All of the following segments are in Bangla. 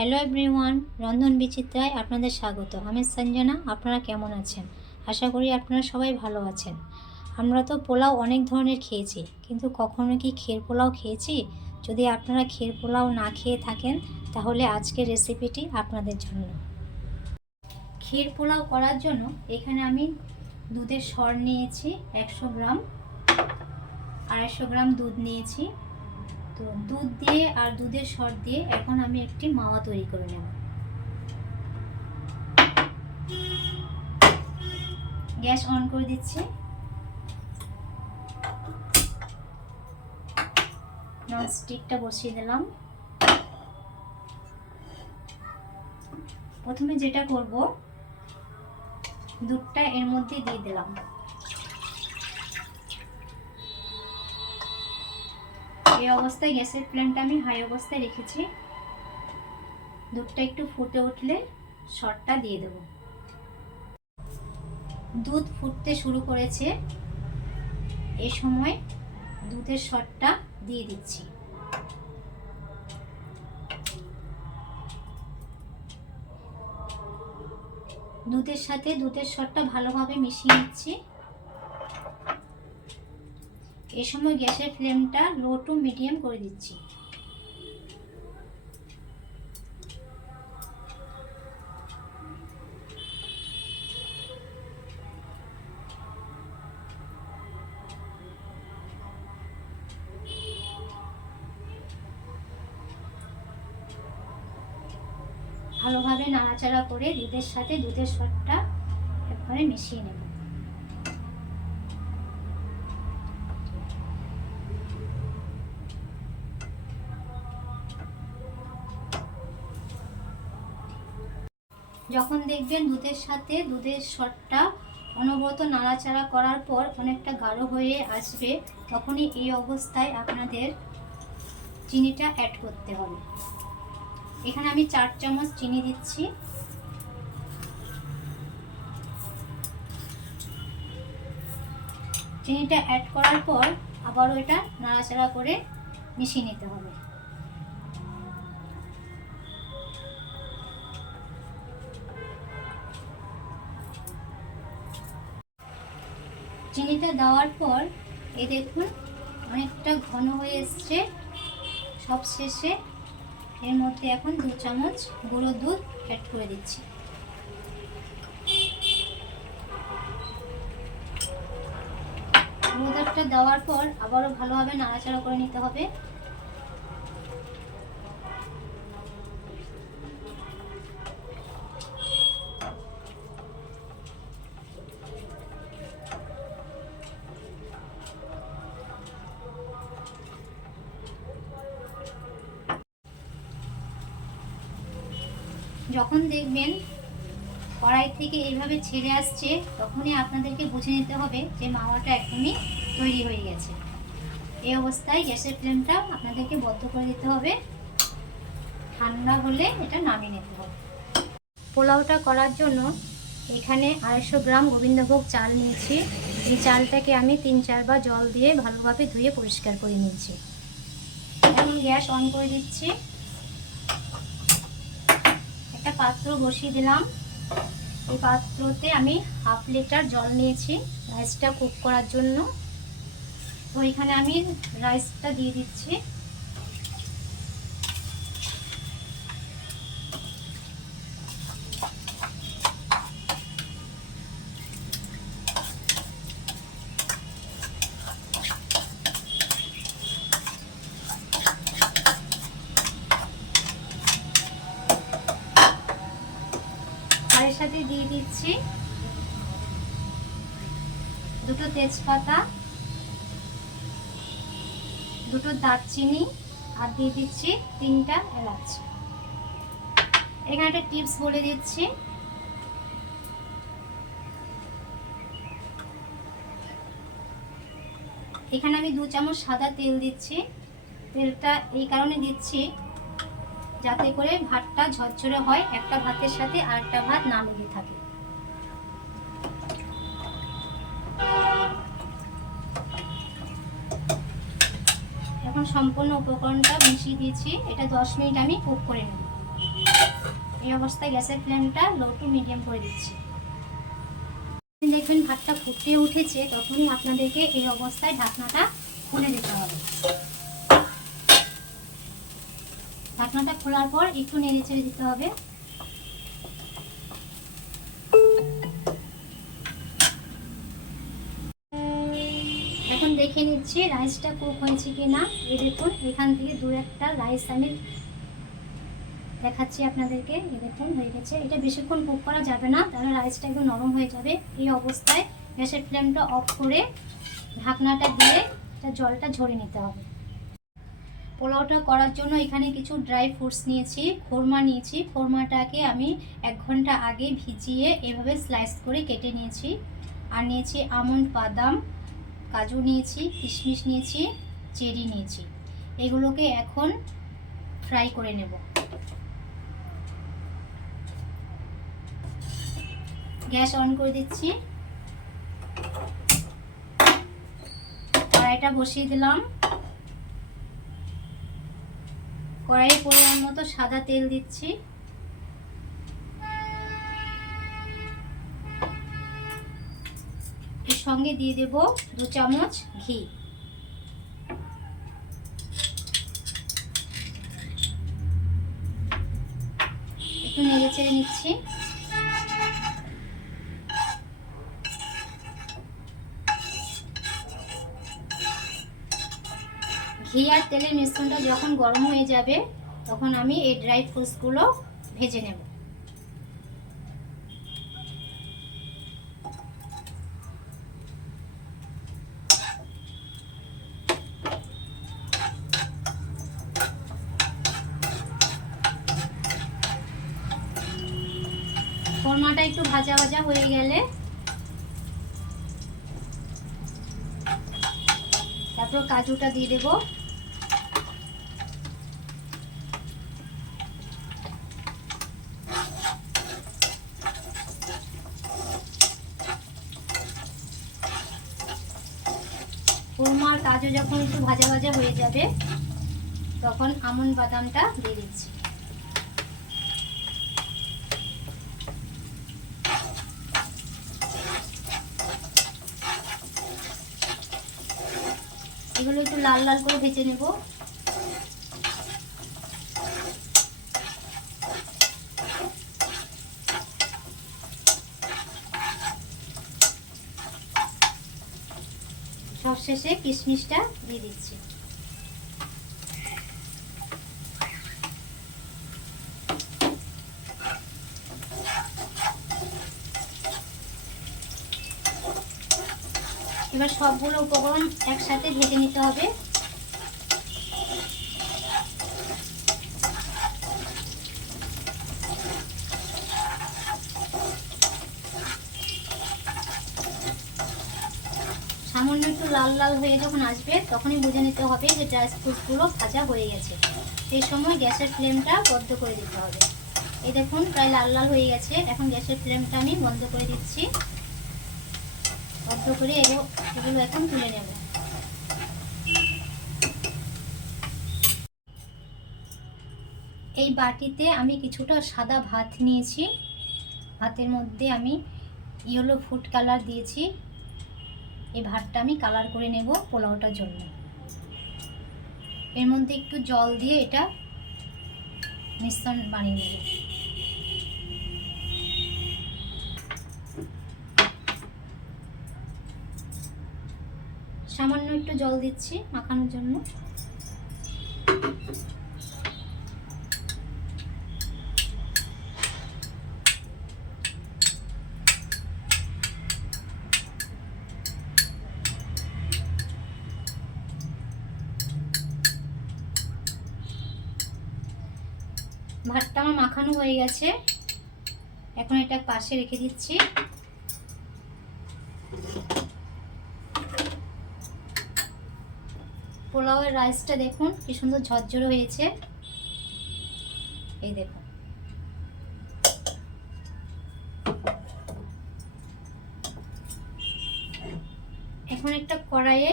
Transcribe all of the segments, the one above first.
হ্যালো এভরিওয়ান, রন্ধন বিচিত্রায় আপনাদের স্বাগত। আমি সঞ্জনা। আপনারা কেমন আছেন? আশা করি আপনারা সবাই ভালো আছেন। আমরা তো পোলাও অনেক ধরনের খেয়েছি, কিন্তু কখনো কি ক্ষীর পোলাও খেয়েছি? যদি আপনারা ক্ষীর পোলাও না খেয়ে থাকেন, তাহলে আজকের রেসিপিটি আপনাদের জন্য। ক্ষীর পোলাও করার জন্য এখানে আমি দুধের সর নিয়েছি 100 গ্রাম, 250 গ্রাম দুধ নিয়েছি। তো দুধ দিয়ে আর দুধের সর দিয়ে এখন আমি একটি মাওয়া তৈরি করে নেব। গ্যাস অন করে দিচ্ছি। ননস্টিকটা বসিয়ে দিলাম। প্রথমে যেটা করব, দুধটা এর মধ্যে দিয়ে দিলাম। এই অবস্থায় গ্যাসের ফ্লেমটা আমি হাই অবস্থায় রেখেছি। দুধটা একটু ফুটে উঠলে সরটা দিয়ে দেব। দুধ ফুটতে শুরু করেছে, এই সময় দুধের সরটা দিয়ে দিচ্ছি। দুধের সাথে দুধের সরটা ভালোভাবে মিশিয়ে নিচ্ছি। এই সময় গ্যাসের ফ্লেমটা লো টু মিডিয়াম করে দিচ্ছি। ভালোভাবে নাড়াচাড়া করে দুধের সাথে দুধের সরটা একবারে মিশিয়ে নেব। যখন দেখবেন দুধের সাথে দুধের সরটা অনবরত নাড়াচাড়া করার পর অনেকটা গাঢ় হয়ে আসবে, তখনই এই অবস্থায় আপনাদের চিনিটা অ্যাড করতে হবে। এখানে আমি 4 চামচ চিনি দিচ্ছি। চিনিটা অ্যাড করার পর আবারও এটা নাড়াচাড়া করে মিশিয়ে নিতে হবে। চিনিটা দেওয়ার পর এই দেখুন অনেকটা ঘন হয়ে এসছে। সব শেষে এর মধ্যে এখন 2 চামচ গুঁড়ো দুধ অ্যাড করে দিচ্ছি। গুঁড়ো দুধটা দেওয়ার পর আবারও ভালোভাবে নাড়াচাড়া করে নিতে হবে। যখন দেখবেন কড়াই থেকে এইভাবে ছেড়ে আসছে, তখনই আপনাদেরকে বুঝে নিতে হবে যে মাওয়াটা একদমই তৈরি হয়ে গেছে। এই অবস্থায় গ্যাসের ফ্লেমটা আপনাদেরকে বন্ধ করে দিতে হবে। ঠান্ডা হলে এটা নামিয়ে নিতে হবে। পোলাওটা করার জন্য এখানে 250 গ্রাম গোবিন্দভোগ চাল নিয়েছি। এই চালটাকে আমি 3-4 বার জল দিয়ে ভালোভাবে ধুয়ে পরিষ্কার করে নিয়েছি। এখন গ্যাস অন করে দিচ্ছি। একটা পাত্র বসিয়ে দিলাম। এই পাত্রতে আমি 1/2 লিটার জল নিয়েছি রাইসটা কুক করার জন্য। তো এখানে আমি রাইসটা দিয়ে দিচ্ছি। এর সাথে দিয়ে দিচ্ছি 2টো তেজপাতা, 2টো দারচিনি, আর দিয়ে দিচ্ছি 3টা এলাচ। এখানে একটা টিপস বলে দিচ্ছি, এখানে আমি 2 চামচ সাদা তেল দিচ্ছি। তেলটা এই কারণে দিচ্ছি যাতে করে ভাতটা ঝরঝরে হয়, একটা ভাতের সাথে আরেকটা ভাত না লেগে থাকে। এখন সম্পূর্ণ উপকরণটা মিশিয়ে দিয়েছি। এটা 10 মিনিট আমি কুক করে নেব। এই অবস্থায় গ্যাসের ফ্লেমটা লো টু মিডিয়াম করে দিচ্ছি। দেখবেন ভাতটা ফুটে উঠেছে, তখনই আপনাদেরকে এই অবস্থায় ঢাকনাটা খুলে দিতে হবে। ঢাকনাটা খোলার পর একটু নেড়ে চেড়ে দিতে হবে। এখন দেখে নিচ্ছি রাইসটা কুক হয়েছে কিনা। এই দেখুন এখান থেকে দু একটা রাইস আমি দেখাচ্ছি আপনাদেরকে। এই দেখুন হয়ে গেছে। এটা বেশিক্ষণ কুক করা যাবে না, তাহলে রাইসটা একটু নরম হয়ে যাবে। এই অবস্থায় গ্যাসের ফ্লেমটা অফ করে ঢাকনাটা দিয়ে জলটা ঝরিয়ে নিতে হবে। পোলাওটা করার জন্য এখানে কিছু ড্রাই ফ্রুটস নিয়েছি, খোরমা নিয়েছি। খোরমাটাকে আমি 1 ঘন্টা আগে ভিজিয়ে এভাবে স্লাইস করে কেটে নিয়েছি। আর নিয়েছি আমন্ড, বাদাম, কাজু নিয়েছি, কিশমিশ নিয়েছি, চেরি নিয়েছি। এগুলোকে এখন ফ্রাই করে নেব। গ্যাস অন করে দিচ্ছি, কড়াইটা বসিয়ে দিলাম। কড়াইয়ে পরিমাণ মতো সাদা তেল দিচ্ছি। এর সঙ্গে দিয়ে দেব 2 চামচ ঘি। একটু নেড়ে চেড়ে নিচ্ছি। ঘি আর তেলের মিশ্রণটা যখন গরম হয়ে যাবে, তখন আমি এই ড্রাই ফ্রুটসগুলো ভেজে নেব। খোরমাটা একটু ভাজা ভাজা হয়ে গেলে তারপর কাজুটা দিয়ে দেব। খোরমা আর কাজু যখন একটু ভাজা ভাজা হয়ে যাবে, তখন আমন্ড বাদামটা দিয়ে দিচ্ছি। এগুলো একটু লাল লাল করে ভেজে নেব। সবশেষে কিশমিশটা দিয়ে দিচ্ছি। এবার সবগুলো উপকরণ একসাথে ভেজে নিতে হবে। সামান্য একটু লাল লাল হয়ে যখন আসবে, তখনই বুঝে নিতে হবে যে ড্রাই ফ্রুটসগুলো ভাজা হয়ে গেছে। এই সময় গ্যাসের ফ্লেমটা বন্ধ করে দিতে হবে। এই দেখুন প্রায় লাল লাল হয়ে গেছে। এখন গ্যাসের ফ্লেমটা আমি বন্ধ করে দিচ্ছি। বন্ধ করে এগুলো এখন তুলে নেব। এই বাটিতে আমি কিছুটা সাদা ভাত নিয়েছি। ভাতের মধ্যে আমি ইয়েলো ফুড কালার দিয়েছি। এই ভাতটা আমি কালার করে নেব পোলাওটার জন্য। এর মধ্যে একটু জল দিয়ে এটা মিশ্রণ বানিয়ে নেব। সামান্য একটু জল দিচ্ছি মাখানোর জন্য। ভাতটা আমার মাখানো হয়ে গেছে। এখন এটা পাশে রেখে দিচ্ছি। পোলাওয়ের রাইসটা দেখুন কি সুন্দর ঝরঝরে হয়েছে। এই দেখুন। এখন একটা কড়াইয়ে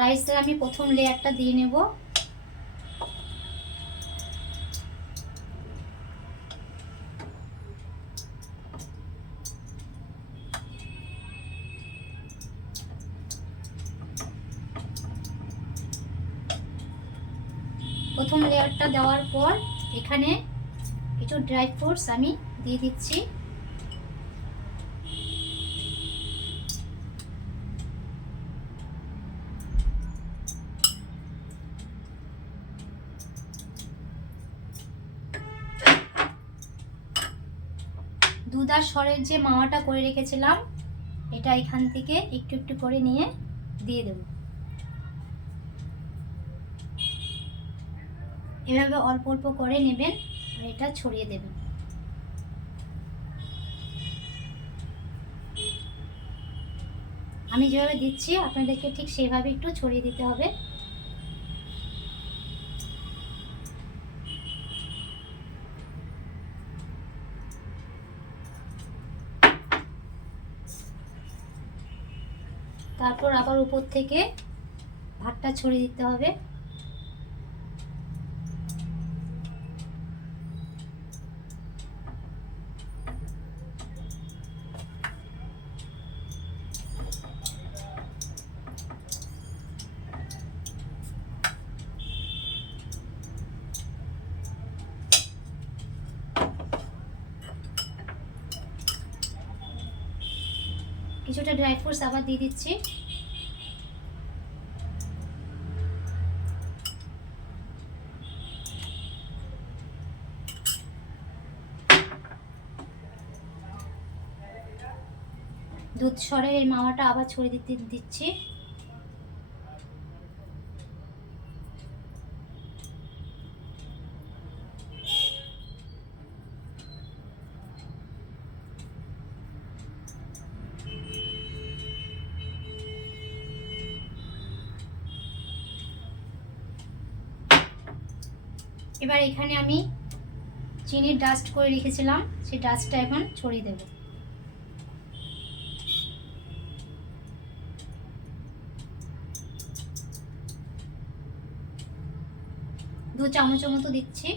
রাইসের আমি প্রথম লেয়ারটা দিয়ে নেব। প্রথম লেয়ারটা দেওয়ার পর এখানে কিছু ড্রাই ফ্রুটস আমি দিয়ে দিচ্ছি। দুধ আর সরের যে মাওয়াটা করে রেখেছিলাম এটা এখান থেকে একটু একটু করে নিয়ে দিয়ে দেব। এভাবে অল্প অল্প করে নেবেন আর এটা ছড়িয়ে দেবেন। আমি যেভাবে দিচ্ছি আপনাদেরকে ঠিক সেইভাবে একটু ছড়িয়ে দিতে হবে। তারপর আবার উপর থেকে ভাতটা ছড়িয়ে দিতে হবে। কিছুটা ড্রাই ফ্রুটস আবার দিয়ে দিচ্ছি। দুধ সরের এই মাওয়াটা আবার ছড়িয়ে দিচ্ছি। এবার এখানে আমি চিনির ডাস্ট করে রেখেছিলাম, সেই ডাস্টটা এখন ছড়িয়ে দেব। 2 চামচের মতো দিচ্ছি।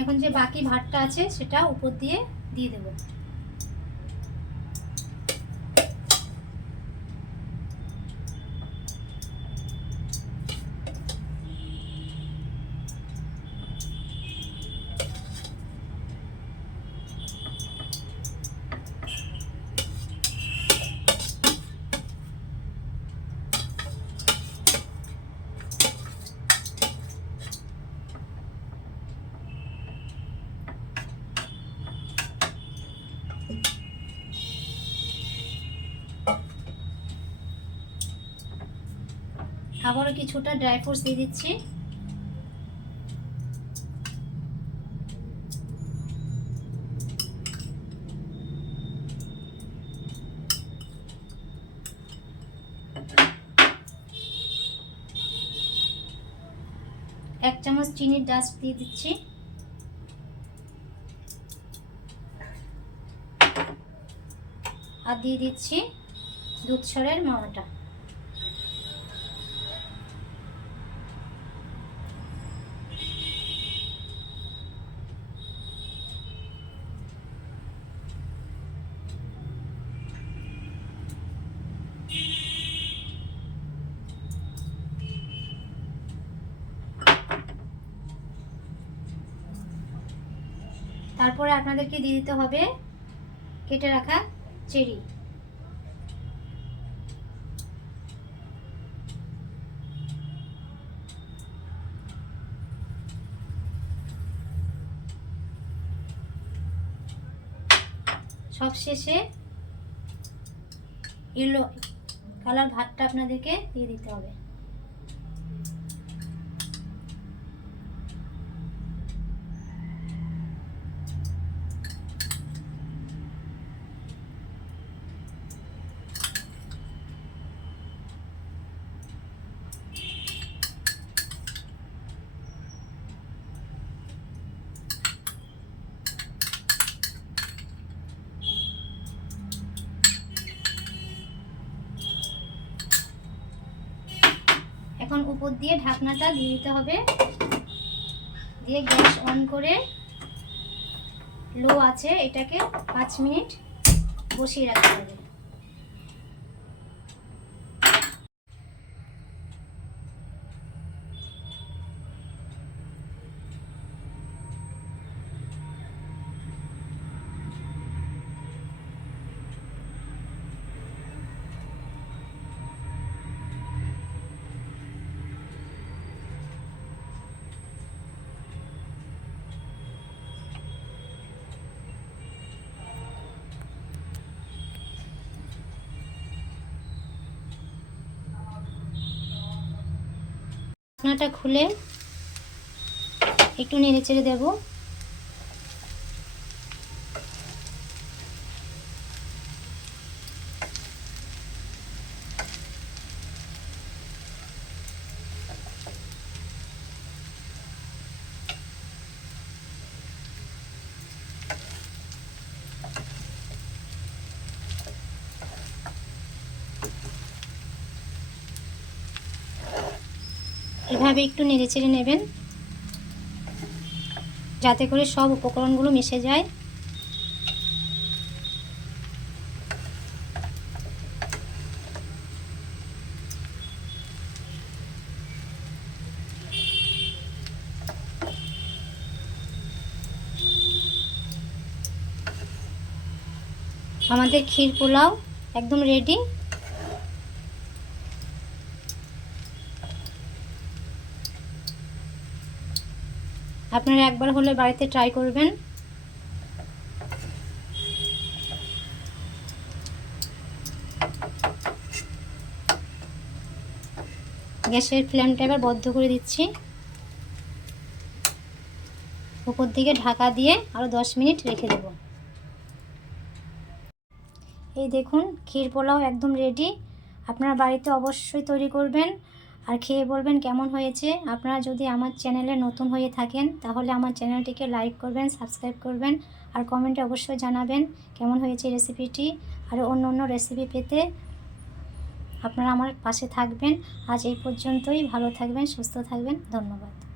এখন যে বাকি ভাতটা আছে সেটা উপর দিয়ে দেব। আবারও কিছুটা ড্রাই ফ্রুটস দিয়ে দিচ্ছি। এক চামচ চিনির ডাস্ট দিয়ে দিচ্ছি। আর দিয়ে দিচ্ছি দুধ সরের মাওয়াটা। তারপরে আপনাদেরকে দিয়ে দিতে হবে কেটে রাখা চেরি। সবশেষে ইয়েলো কালার ভাতটা আপনাদেরকে দিয়ে দিতে হবে। এখন উপর দিয়ে ঢাকনাটা দিয়ে দিতে হবে, দিয়ে গ্যাস অন করে লো আছে এটাকে 5 মিনিট বসিয়ে রাখতে হবে। ঢাকনাটা খুলে একটু নেড়ে চেড়ে দেবো। এভাবে একটু নেড়ে চেড়ে নেবেন যাতে করে সব উপকরণগুলো মিশে যায়। আমাদের ক্ষীর পোলাও একদম রেডি। আপনারা একবার হলে বাড়িতে ট্রাই করবেন। গ্যাসের ফ্লেমটা এবার বন্ধ করে দিচ্ছি। উপর দিকে ঢাকা দিয়ে আরও 10 মিনিট রেখে দেব। এই দেখুন ক্ষীর পোলাও একদম রেডি। আপনারা বাড়িতে অবশ্যই তৈরি করবেন আর খেয়ে বলবেন কেমন হয়েছে। আপনারা যদি আমার চ্যানেলে নতুন হয়ে থাকেন তাহলে আমার চ্যানেলটিকে লাইক করবেন, সাবস্ক্রাইব করবেন আর কমেন্টে অবশ্যই জানাবেন কেমন হয়েছে রেসিপিটি। আর অন্য রেসিপি পেতে আপনারা আমার পাশে থাকবেন। আজ এই পর্যন্তই। ভালো থাকবেন, সুস্থ থাকবেন। ধন্যবাদ।